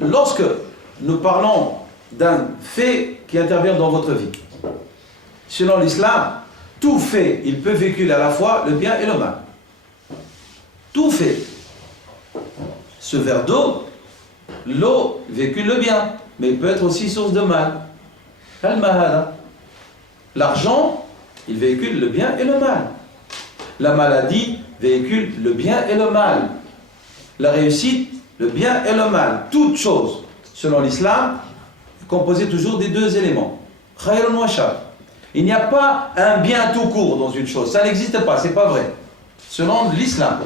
Lorsque nous parlons d'un fait qui intervient dans votre vie, selon l'islam, tout fait, il peut véhiculer à la fois le bien et le mal. Tout fait. Ce verre d'eau, l'eau véhicule le bien, mais il peut être aussi source de mal. L'argent, il véhicule le bien et le mal. La maladie véhicule le bien et le mal. La réussite, le bien et le mal. Toute chose, selon l'islam, est composée toujours des deux éléments. Khayrun wa shar. Il n'y a pas un bien tout court dans une chose. Ça n'existe pas, c'est pas vrai. Selon l'islam,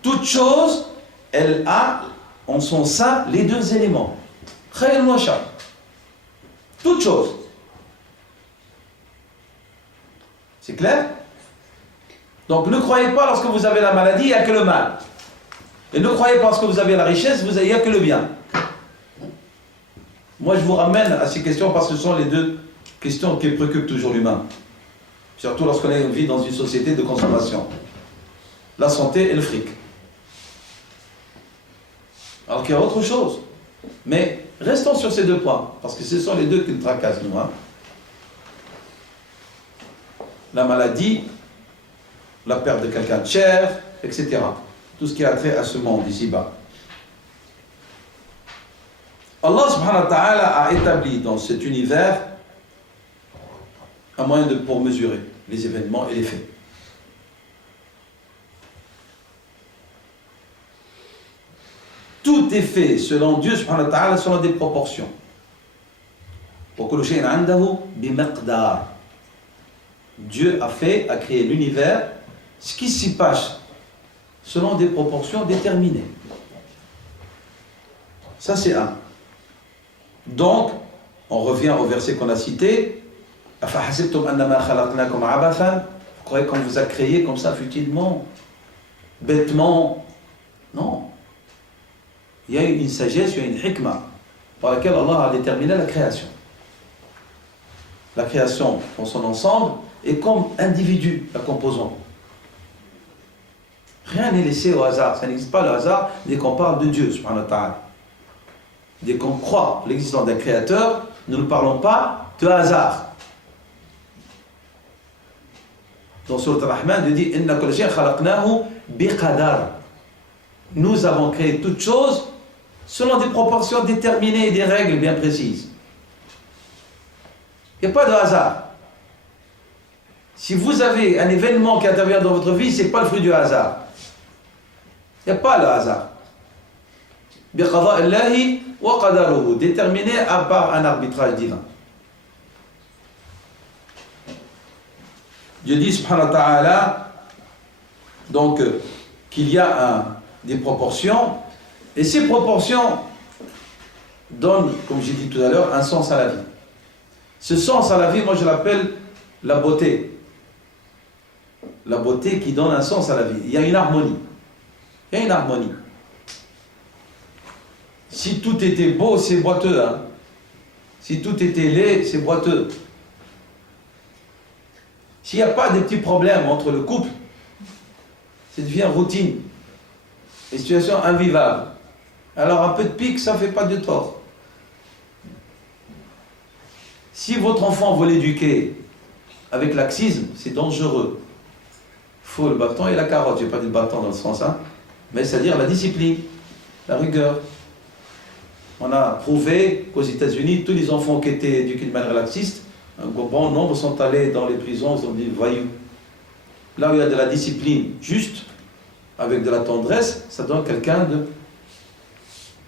toute chose, elle a en son sein les deux éléments. Khayrun wa shar. Toute chose. C'est clair? Donc ne croyez pas lorsque vous avez la maladie, il n'y a que le mal. Et ne croyez pas lorsque vous avez la richesse, il n'y a que le bien. Moi je vous ramène à ces questions parce que ce sont les deux questions qui préoccupent toujours l'humain. Surtout lorsqu'on vit dans une société de consommation. La santé et le fric. Alors qu'il y a autre chose. Mais restons sur ces deux points, parce que ce sont les deux qui nous tracassent, nous. La maladie, la perte de quelqu'un de cher, etc. Tout ce qui a trait à ce monde ici-bas. Allah subhanahu wa ta'ala a établi dans cet univers un moyen pour mesurer les événements et les faits. Tout est fait selon Dieu subhanahu wa ta'ala selon des proportions. Dieu a créé l'univers, ce qui s'y passe selon des proportions déterminées. Ça c'est un. Donc, on revient au verset qu'on a cité. Vous croyez qu'on vous a créé comme ça futilement, bêtement? Non. Il y a une sagesse, il y a une hikmah par laquelle Allah a déterminé la création. La création dans son ensemble est comme individu, la composante. Rien n'est laissé au hasard. Ça n'existe pas le hasard dès qu'on parle de Dieu, subhanahu wa ta'ala. Dès qu'on croit l'existence d'un créateur, nous ne parlons pas de hasard. Dans Surat Al-Rahman, il dit Inna kulla shay'in khalaqnahu biqadar. Nous avons créé toute chose selon des proportions déterminées et des règles bien précises. Il n'y a pas de hasard. Si vous avez un événement qui intervient dans votre vie, ce n'est pas le fruit du hasard. Il n'y a pas le hasard. Biqadaa'illahi wa qadaruhu, déterminé à part un arbitrage divin. Dieu dit, subhanahu wa ta'ala, donc, qu'il y a des proportions, et ces proportions donnent, comme j'ai dit tout à l'heure, un sens à la vie. Ce sens à la vie, moi je l'appelle la beauté. La beauté qui donne un sens à la vie. Il y a une harmonie. Il y a une harmonie. Si tout était beau, c'est boiteux. Si tout était laid, c'est boiteux. S'il n'y a pas de petits problèmes entre le couple, ça devient routine. Une situation invivable. Alors un peu de pique, ça ne fait pas de tort. Si votre enfant vous l'éduquez avec laxisme, c'est dangereux. Il faut le bâton et la carotte. Je n'ai pas dit le bâton dans le sens, mais c'est-à-dire la discipline, la rigueur. On a prouvé qu'aux États-Unis, tous les enfants qui étaient éduqués de manière laxiste, un bon nombre sont allés dans les prisons, ils ont dit voyous. Là où il y a de la discipline juste, avec de la tendresse, ça donne quelqu'un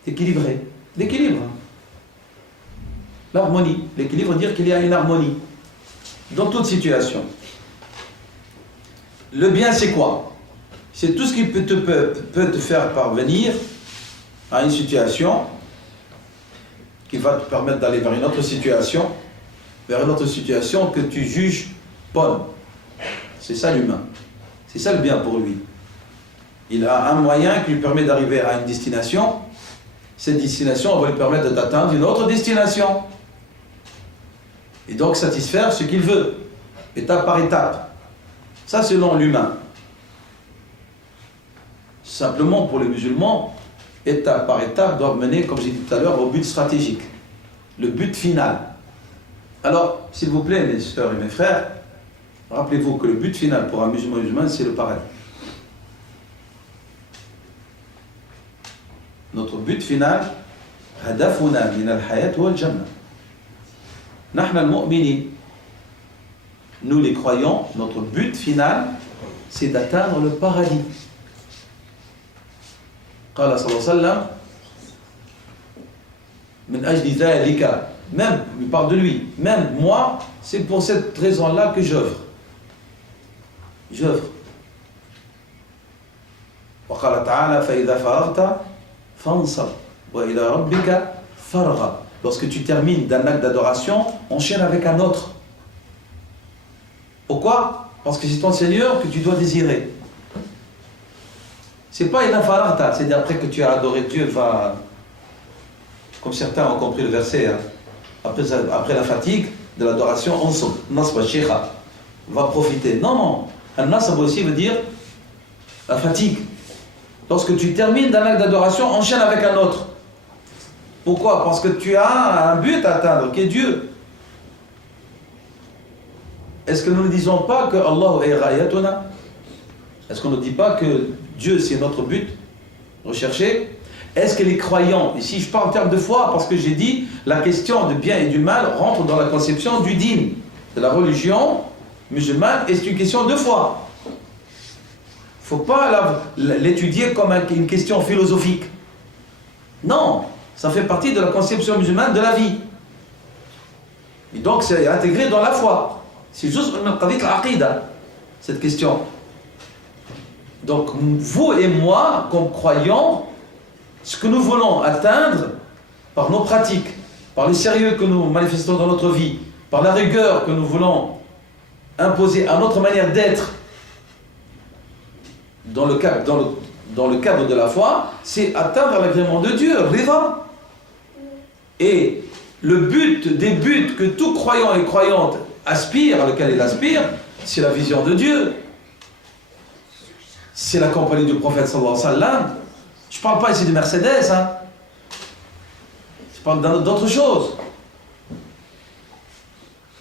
d'équilibré. L'équilibre. L'harmonie. L'équilibre veut dire qu'il y a une harmonie dans toute situation. Le bien, c'est quoi? C'est tout ce qui peut te faire parvenir à une situation qui va te permettre d'aller vers une autre situation, que tu juges bonne. C'est ça l'humain. C'est ça le bien pour lui. Il a un moyen qui lui permet d'arriver à une destination. Cette destination va lui permettre d'atteindre une autre destination. Et donc satisfaire ce qu'il veut, étape par étape. Ça, selon l'humain. Simplement, pour les musulmans, étape par étape, doivent mener, comme j'ai dit tout à l'heure, au but stratégique, le but final. Alors, s'il vous plaît, mes sœurs et mes frères, rappelez-vous que le but final pour un musulman, c'est le paradis. Notre but final, هدفنا من الحياة هو الجنة. نحن المؤمنين, nous les croyants, notre but final, c'est d'atteindre le paradis. قال صلى الله عليه وسلم من أجل ذلك, même, il parle de lui, même moi, c'est pour cette raison-là que j'œuvre. J'œuvre. وقال تعالى فإذا فرغت فانصب وإلى ربك فارغب. Lorsque tu termines d'un acte d'adoration, enchaîne avec un autre. Pourquoi? Parce que c'est ton Seigneur que tu dois désirer. C'est pas ila faragta, c'est-à-dire après que tu as adoré Dieu, va, comme certains ont compris le verset, hein, après la fatigue de l'adoration, nasba sheikha, va profiter. Non, non, un nasb aussi veut dire la fatigue. Lorsque tu termines d'un acte d'adoration, enchaîne avec un autre. Pourquoi? Parce que tu as un but à atteindre, qui est Dieu. Est-ce que nous ne disons pas que Allah est rayatuna? Est-ce qu'on ne dit pas que Dieu c'est notre but recherché? Est-ce que les croyants, ici je parle en termes de foi, parce que j'ai dit la question du bien et du mal rentre dans la conception du din, de la religion musulmane, et c'est une question de foi. Il ne faut pas l'étudier comme une question philosophique. Non, ça fait partie de la conception musulmane de la vie. Et donc c'est intégré dans la foi. C'est juste une qadit al-aqida, cette question. Donc vous et moi, comme croyants, ce que nous voulons atteindre par nos pratiques, par le sérieux que nous manifestons dans notre vie, par la rigueur que nous voulons imposer à notre manière d'être dans le cadre de la foi, c'est atteindre l'agrément de Dieu, riva. Et le but des buts que tout croyant et croyante aspire, à lequel il aspire, c'est la vision de Dieu. C'est la compagnie du prophète sallallahu alayhi wa sallam. Je ne parle pas ici de Mercedes, hein. Je parle d'autre chose.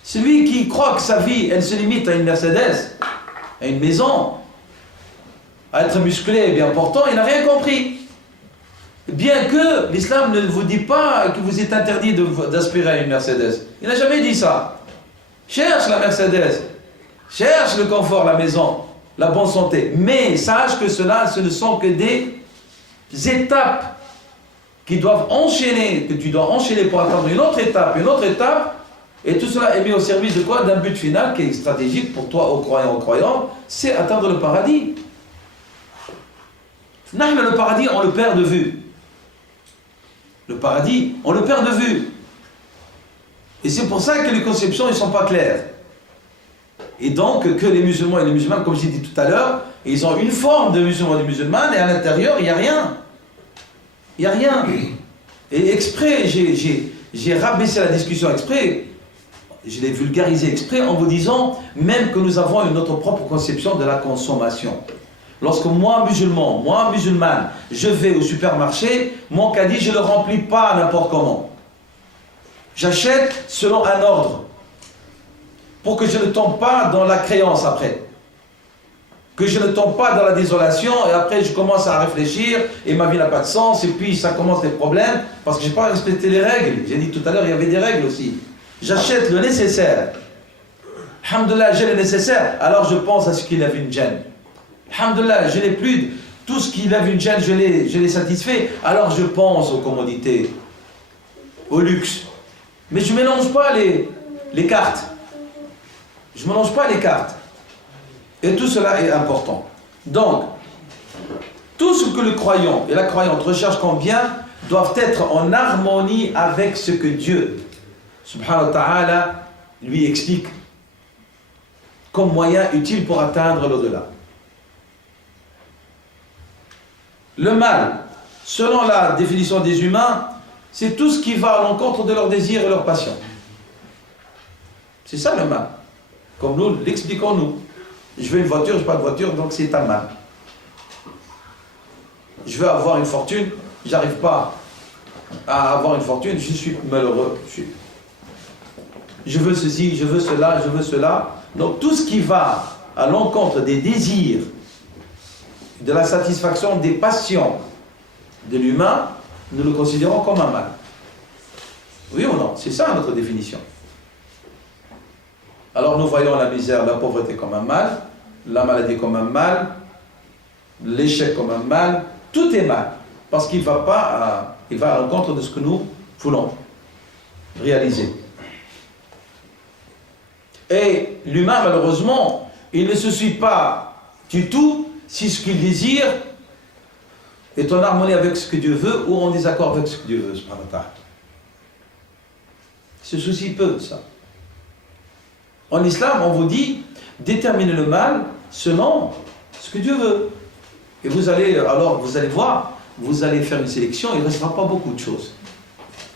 Celui qui croit que sa vie, elle se limite à une Mercedes, à une maison, à être musclé et bien portant, il n'a rien compris. Bien que l'islam ne vous dit pas que vous êtes interdit d'aspirer à une Mercedes. Il n'a jamais dit ça. Cherche la Mercedes, cherche le confort, la maison, la bonne santé. Mais sache que cela, ce ne sont que des étapes qui doivent enchaîner, que tu dois enchaîner pour atteindre une autre étape, et tout cela est mis au service de quoi? D'un but final qui est stratégique pour toi, aux croyants, c'est atteindre le paradis. Le paradis, on le perd de vue. Le paradis, on le perd de vue. Et c'est pour ça que les conceptions ne sont pas claires. Et donc que les musulmans et les musulmanes, comme j'ai dit tout à l'heure, ils ont une forme de musulmans et de musulmanes, et à l'intérieur, il n'y a rien. Il n'y a rien. Et exprès, j'ai rabaissé la discussion exprès, je l'ai vulgarisé exprès en vous disant même que nous avons notre propre conception de la consommation. Lorsque moi, musulmane, je vais au supermarché, mon caddie, je ne le remplis pas n'importe comment. J'achète selon un ordre, pour que je ne tombe pas dans la créance après. Que je ne tombe pas dans la désolation, et après je commence à réfléchir, et ma vie n'a pas de sens, et puis ça commence les problèmes, parce que je n'ai pas respecté les règles. J'ai dit tout à l'heure, il y avait des règles aussi. J'achète le nécessaire. Alhamdulillah, j'ai le nécessaire, alors je pense à ce qu'il avait une gêne. Alhamdulillah, je n'ai plus, tout ce qui lève une gêne, je l'ai satisfait, alors je pense aux commodités, au luxe. Mais je ne mélange pas les cartes. Je ne mélange pas les cartes. Et tout cela est important. Donc, tout ce que le croyant et la croyante recherchent comme bien doivent être en harmonie avec ce que Dieu, subhanahu wa ta'ala, lui explique comme moyen utile pour atteindre l'au-delà. Le mal, selon la définition des humains, c'est tout ce qui va à l'encontre de leurs désirs et leurs passions. C'est ça le mal. Comme nous l'expliquons nous. Je veux une voiture, je n'ai pas de voiture, donc c'est un mal. Je veux avoir une fortune, j'arrive pas à avoir une fortune, je suis malheureux. Je veux ceci, je veux cela, je veux cela. Donc tout ce qui va à l'encontre des désirs, de la satisfaction des passions de l'humain, nous le considérons comme un mal. Oui ou non? C'est ça notre définition. Alors nous voyons la misère, la pauvreté comme un mal, la maladie comme un mal, l'échec comme un mal, tout est mal, parce qu'il va pas il va à l'encontre de ce que nous voulons réaliser. Et l'humain, malheureusement, il ne se suit pas du tout si ce qu'il désire est en harmonie avec ce que Dieu veut ou en désaccord avec ce que Dieu veut, subhanahu wa ta'ala. Il se soucie peu de ça. En islam, on vous dit, déterminez le mal selon ce que Dieu veut. Et vous allez voir, vous allez faire une sélection, il ne restera pas beaucoup de choses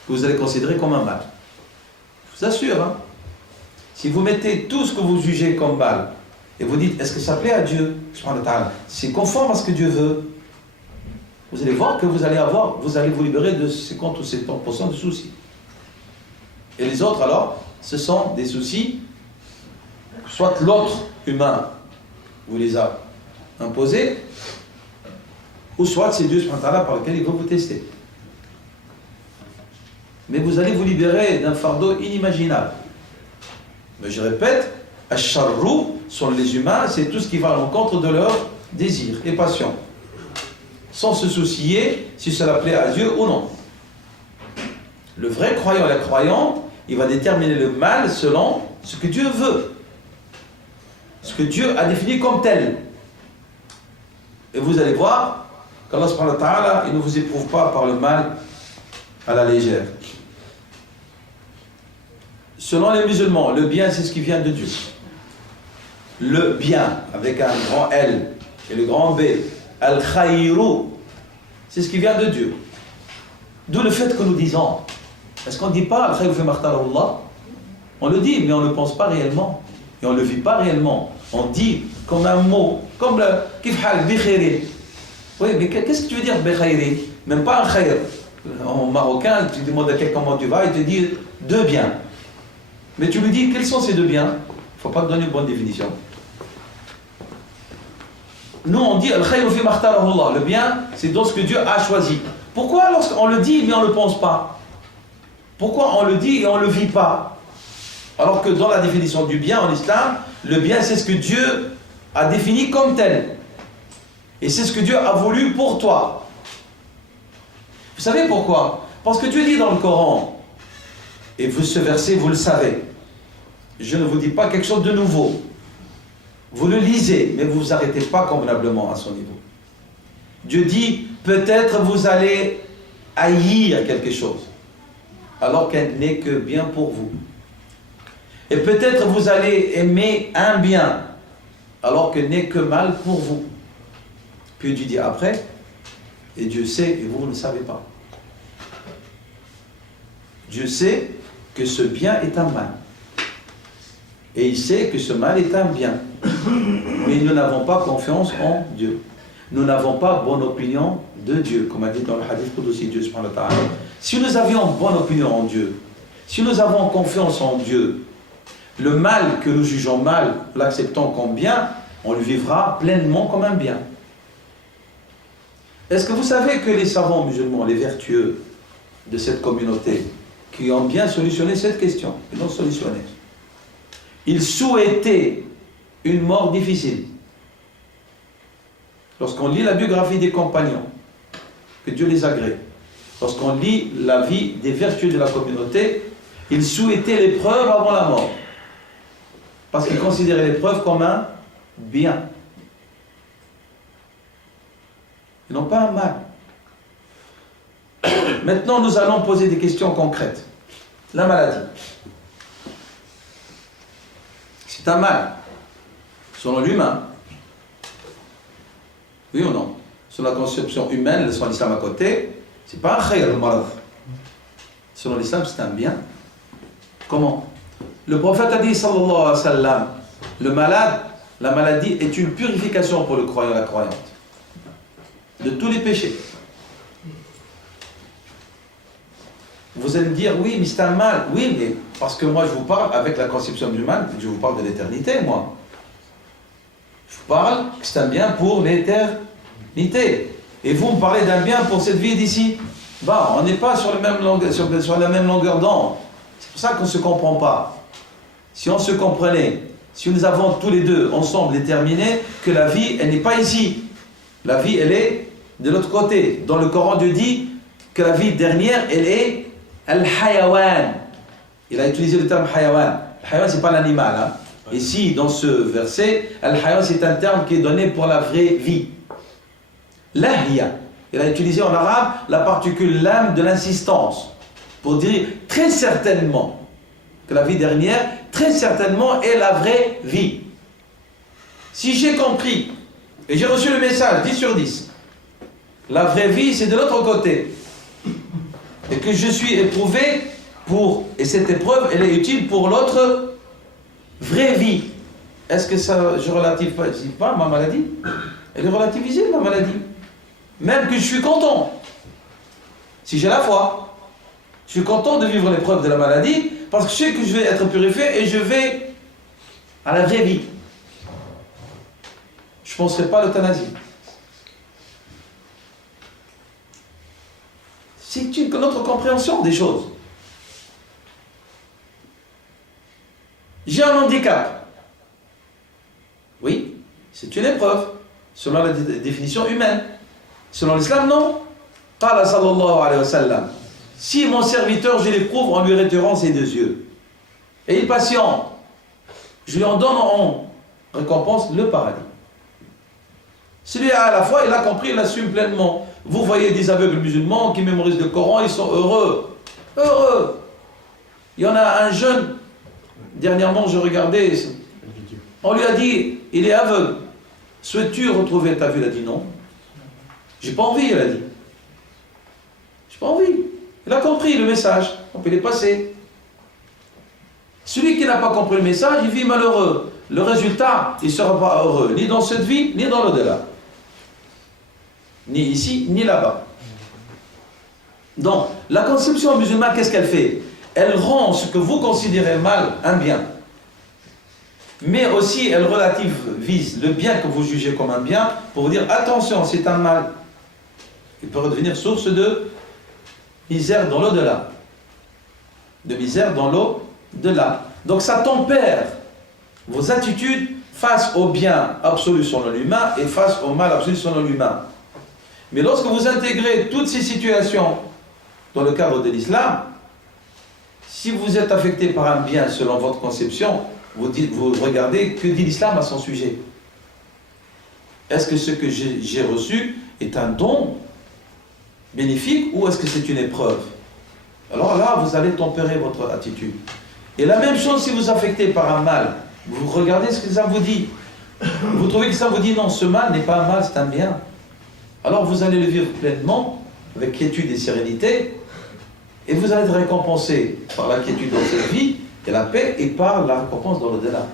que vous allez considérer comme un mal. Je vous assure, hein. Si vous mettez tout ce que vous jugez comme mal, et vous dites, est-ce que ça plaît à Dieu? C'est conforme à ce que Dieu veut. Vous allez voir que vous allez vous libérer de 50 ou 70% de soucis. Et les autres, alors, ce sont des soucis, soit l'autre humain vous les a imposés, ou soit c'est Dieu par lequel il veut vous tester. Mais vous allez vous libérer d'un fardeau inimaginable. Mais je répète, Ash-Sharru, sur les humains, c'est tout ce qui va à l'encontre de leurs désirs et passions, sans se soucier si cela plaît à Dieu ou non. Le vrai croyant et la croyante, il va déterminer le mal selon ce que Dieu veut, ce que Dieu a défini comme tel. Et vous allez voir qu'Allah subhanahu wa ta'ala, il ne vous éprouve pas par le mal à la légère. Selon les musulmans, le bien c'est ce qui vient de Dieu. Le bien, avec un grand L et le grand B, Al-Khayru, c'est ce qui vient de Dieu. D'où le fait que nous disons, est-ce qu'on ne dit pas Al-Khayru fi makhtarallah? On le dit, mais on ne le pense pas réellement. Et on ne le vit pas réellement. On dit comme un mot, comme le Kif hal bi khayri. Oui, mais qu'est-ce que tu veux dire bi khayri? Même pas un khayr. En marocain, tu demandes à quelqu'un comment tu vas, il te dit deux biens. Mais tu lui dis, quels sont ces deux biens? Il ne faut pas te donner une bonne définition. Nous, on dit, le bien, c'est dans ce que Dieu a choisi. Pourquoi lorsqu'on le dit, mais on ne le pense pas? Pourquoi on le dit et on ne le vit pas? Alors que dans la définition du bien en islam, le bien, c'est ce que Dieu a défini comme tel. Et c'est ce que Dieu a voulu pour toi. Vous savez pourquoi? Parce que Dieu dit dans le Coran, et vous, ce verset, vous le savez. Je ne vous dis pas quelque chose de nouveau. Vous le lisez, mais vous ne vous arrêtez pas convenablement à son niveau. Dieu dit, peut-être vous allez haïr quelque chose, alors qu'elle n'est que bien pour vous. Et peut-être vous allez aimer un bien, alors qu'elle n'est que mal pour vous. Puis Dieu dit après, et Dieu sait, et vous ne le savez pas. Dieu sait que ce bien est un mal. Et il sait que ce mal est un bien. Mais nous n'avons pas confiance en Dieu. Nous n'avons pas bonne opinion de Dieu, comme a dit dans le hadith Qudsi, Dieu subhanahu wa ta'ala. Si nous avions bonne opinion en Dieu, si nous avons confiance en Dieu, le mal que nous jugeons mal, l'acceptons comme bien, on le vivra pleinement comme un bien. Est-ce que vous savez que les savants musulmans, les vertueux de cette communauté, qui ont bien solutionné cette question, ils l'ont solutionné, ils souhaitaient une mort difficile. Lorsqu'on lit la biographie des compagnons, que Dieu les agrée, lorsqu'on lit la vie des vertueux de la communauté, ils souhaitaient l'épreuve avant la mort. Parce qu'ils considéraient l'épreuve comme un bien. Ils n'ont pas un mal. Maintenant, nous allons poser des questions concrètes. La maladie. C'est un mal, selon l'humain. Oui ou non? Selon la conception humaine, selon l'islam à côté, c'est pas un khayr, le marad. Selon l'islam, c'est un bien. Comment? Le prophète a dit, sallallahu alayhi wa sallam, le malade, la maladie est une purification pour le croyant et la croyante de tous les péchés. Vous allez me dire, oui, mais c'est un mal. Oui, mais parce que moi, je vous parle avec la conception musulmane, je vous parle de l'éternité, moi. Je vous parle que c'est un bien pour l'éternité. Et vous me parlez d'un bien pour cette vie d'ici. Bah, on n'est pas sur la même longueur d'onde. C'est pour ça qu'on ne se comprend pas. Si on se comprenait, si nous avons tous les deux ensemble déterminé que la vie, elle n'est pas ici. La vie, elle est de l'autre côté. Dans le Coran, Dieu dit que la vie dernière, elle est al-hayawan. Il a utilisé le terme hayawan. Le hayawan, c'est pas l'animal. Hein. Ici, dans ce verset, al-hayawan, c'est un terme qui est donné pour la vraie vie. Lahia. Il a utilisé en arabe la particule lam de l'insistance pour dire très certainement que la vie dernière, très certainement, est la vraie vie. Si j'ai compris et j'ai reçu le message 10 sur 10, la vraie vie, c'est de l'autre côté. Et que je suis éprouvé et cette épreuve, elle est utile pour l'autre vraie vie. Est-ce que ça, je relativise pas ma maladie? Elle est relativisée, ma maladie. Même que je suis content. Si j'ai la foi, je suis content de vivre l'épreuve de la maladie parce que je sais que je vais être purifié et je vais à la vraie vie. Je ne penserai pas à l'euthanasie. C'est une autre compréhension des choses. J'ai un handicap. Oui, c'est une épreuve, selon la définition humaine. Selon l'islam, non. Qala sallallahu alayhi wa sallam. Si mon serviteur, je l'éprouve en lui retirant ses deux yeux, et il patiente, je lui en donne en récompense le paradis. Celui à la fois, il a compris, il l'assume pleinement. Vous voyez des aveugles musulmans qui mémorisent le Coran, ils sont heureux. Heureux. Il y en a un jeune, dernièrement je regardais, on lui a dit, il est aveugle. Souhaites-tu retrouver ta vue? Il a dit non. J'ai pas envie, il a dit. J'ai pas envie. Il a compris le message, on peut les passer. Celui qui n'a pas compris le message, il vit malheureux. Le résultat, il ne sera pas heureux, ni dans cette vie, ni dans l'au-delà. Ni ici, ni là-bas. Donc, la conception musulmane, qu'est-ce qu'elle fait? Elle rend ce que vous considérez mal un bien. Mais aussi, elle relativise le bien que vous jugez comme un bien pour vous dire, attention, c'est un mal. Il peut devenir source de misère dans l'au-delà. De misère dans l'au-delà. Donc, ça tempère vos attitudes face au bien absolu selon l'humain et face au mal absolu selon l'humain. Mais lorsque vous intégrez toutes ces situations dans le cadre de l'islam, si vous êtes affecté par un bien selon votre conception, vous regardez que dit l'islam à son sujet. Est-ce que ce que j'ai reçu est un don bénéfique ou est-ce que c'est une épreuve? Alors là, vous allez tempérer votre attitude. Et la même chose si vous affectez par un mal. Vous regardez ce que ça vous dit. Vous trouvez que ça vous dit non, ce mal n'est pas un mal, c'est un bien. Alors vous allez le vivre pleinement, avec quiétude et sérénité, et vous allez être récompensé par la quiétude dans cette vie, et la paix, et par la récompense dans l'au-delà.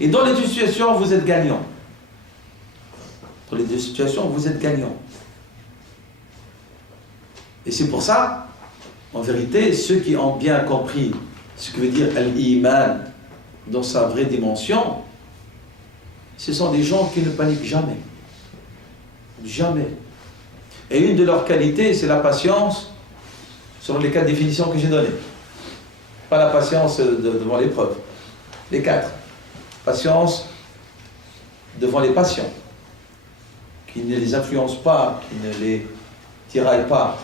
Et dans les deux situations, vous êtes gagnant. Dans les deux situations, vous êtes gagnant. Et c'est pour ça, en vérité, ceux qui ont bien compris ce que veut dire al-iman dans sa vraie dimension, ce sont des gens qui ne paniquent jamais. Jamais. Et une de leurs qualités, c'est la patience, selon les 4 définitions que j'ai données. Pas la patience devant l'épreuve. Les 4. Patience devant les passions, qui ne les influencent pas, qui ne les tiraillent pas.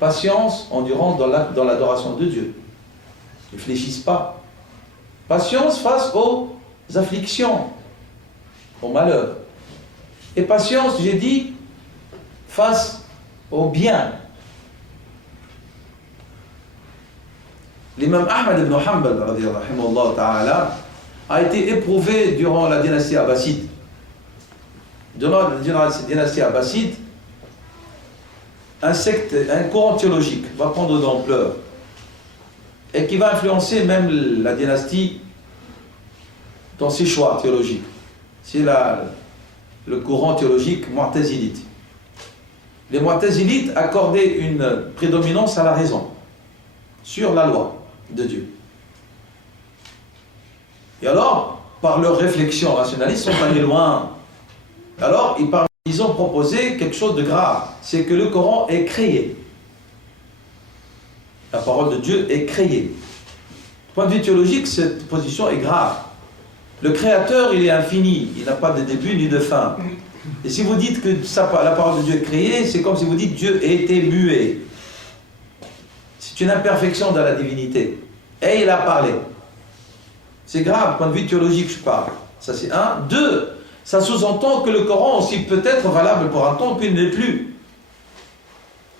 Patience, endurance dans l'adoration de Dieu. Ne fléchissent pas. Patience face aux afflictions, au malheur. Et patience, j'ai dit, face au bien. L'imam Ahmad ibn Hanbal a été éprouvé durant la dynastie abbasside. Durant la dynastie abbasside, un courant théologique va prendre d'ampleur et qui va influencer même la dynastie dans ses choix théologiques. C'est le courant théologique mu'tazilite. Les mu'tazilites accordaient une prédominance à la raison. sur la loi de Dieu. Et alors, par leur réflexion rationaliste, ils sont allés loin. Alors, ils ont proposé quelque chose de grave, c'est que le Coran est créé. La parole de Dieu est créée. Du point de vue théologique, cette position est grave. Le Créateur, il est infini, il n'a pas de début ni de fin. Et si vous dites que la parole de Dieu est créée, c'est comme si vous dites Dieu était muet. C'est une imperfection dans la divinité. Et il a parlé. C'est grave, point de vue théologique, je parle. Ça c'est un. Deux, ça sous-entend que le Coran aussi peut être valable pour un temps, puis il ne l'est plus.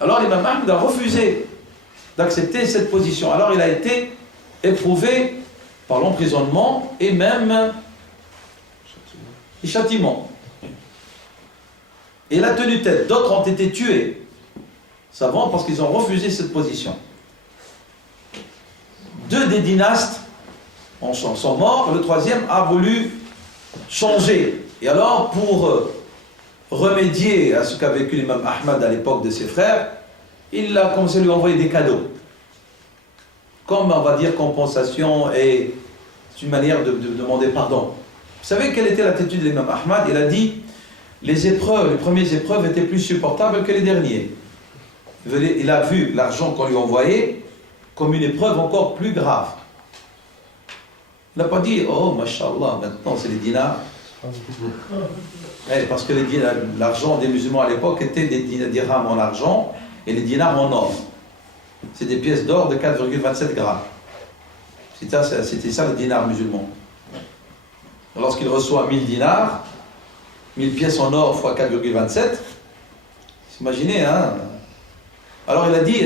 Alors l'imam Ahmed a refusé d'accepter cette position. Alors il a été éprouvé par l'emprisonnement et même les châtiments. Et il a tenu tête. D'autres ont été tués, savants, parce qu'ils ont refusé cette position. Deux des dynastes sont morts, le troisième a voulu changer. Et alors, pour remédier à ce qu'a vécu l'imam Ahmad à l'époque de ses frères, il a commencé à lui envoyer des cadeaux. Comme, on va dire, compensation et une manière de demander pardon. Vous savez quelle était l'attitude de l'imam Ahmad? Il a dit, les premières épreuves étaient plus supportables que les dernières. Il a vu l'argent qu'on lui envoyait comme une épreuve encore plus grave. Il n'a pas dit, oh, mashallah, maintenant c'est les dinars. Parce que l'argent des musulmans à l'époque était des dirhams en argent et les dinars en or. C'est des pièces d'or de 4,27 grammes. C'était ça le dinar musulman. Lorsqu'il reçoit 1000 dinars, 1000 pièces en or fois 4,27, imaginez, hein. Alors il a dit,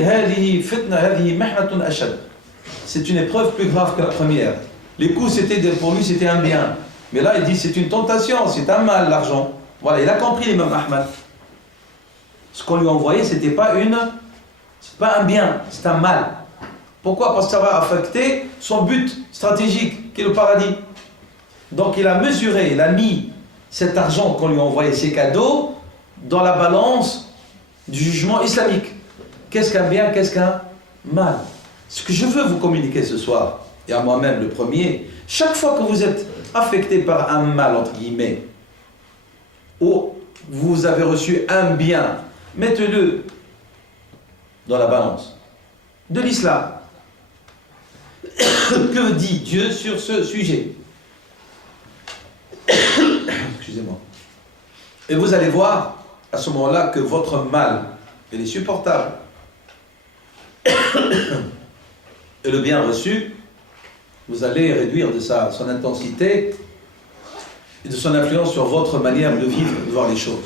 c'est une épreuve plus grave que la première. Les coups, pour lui, c'était un bien. Mais là, il dit, c'est une tentation, c'est un mal, l'argent. Voilà, il a compris l'imam Ahmad. Ce qu'on lui a envoyé, c'était pas un bien, c'est un mal. Pourquoi? Parce que ça va affecter son but stratégique, qui est le paradis. Donc il a mesuré, il a mis cet argent qu'on lui a envoyé, ces cadeaux, dans la balance du jugement islamique. Qu'est-ce qu'un bien, qu'est-ce qu'un mal? Ce que je veux vous communiquer ce soir, et à moi-même le premier, chaque fois que vous êtes affecté par un mal, entre guillemets, ou vous avez reçu un bien, mettez-le dans la balance de l'islam. Que dit Dieu sur ce sujet? Excusez-moi. Et vous allez voir à ce moment-là que votre mal, il est supportable. Et le bien reçu, vous allez réduire de son intensité et de son influence sur votre manière de vivre, de voir les choses.